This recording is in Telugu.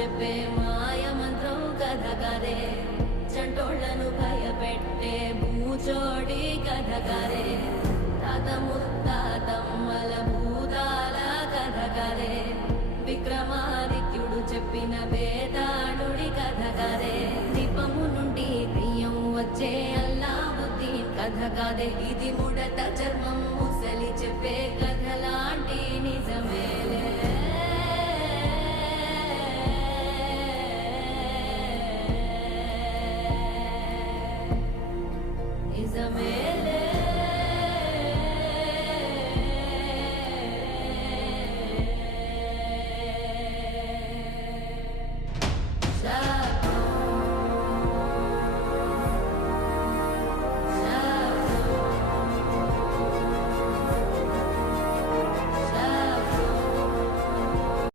చెప్పే మాయ మంత్రం కథ కదే, చంటోళ్లను భయపెట్టే భూచోడి కథ కదే, తాత ముత్తాతమ్మల భూతాల కథ కదే, విక్రమాదిత్యుడు చెప్పిన వేదాళుడి కథ కదే, దీపము నుండి దెయ్యం వచ్చే అల్లావుద్దీన్ కథ కదే, ఇది ముడత చర్మం ముసలి చెప్పే